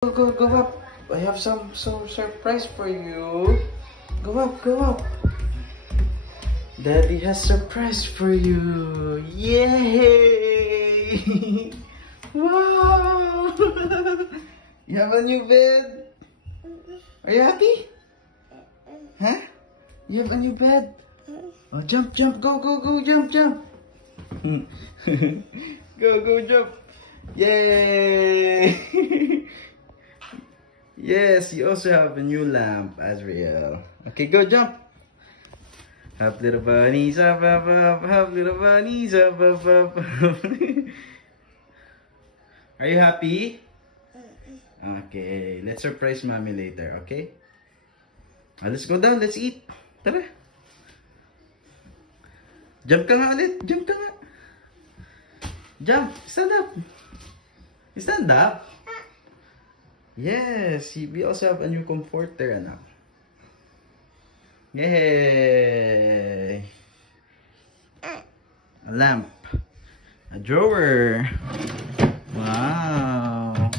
Go up. I have some surprise for you. Go up. Daddy has surprise for you. Yay! Wow! You have a new bed? Are you happy? Huh? You have a new bed? Oh, jump, go, jump. Go, jump. Yay! Yes, you also have a new lamp, Azrael. Okay, go jump. Up little bunnies, up, up little bunnies, up. Are you happy? Okay, let's surprise mommy later, okay? Let's go down, let's eat. Tara. Jump ka nga ulit, jump. Jump, stand up. Yes, we also have a new comforter, anak. Yay! A lamp. A drawer. Wow.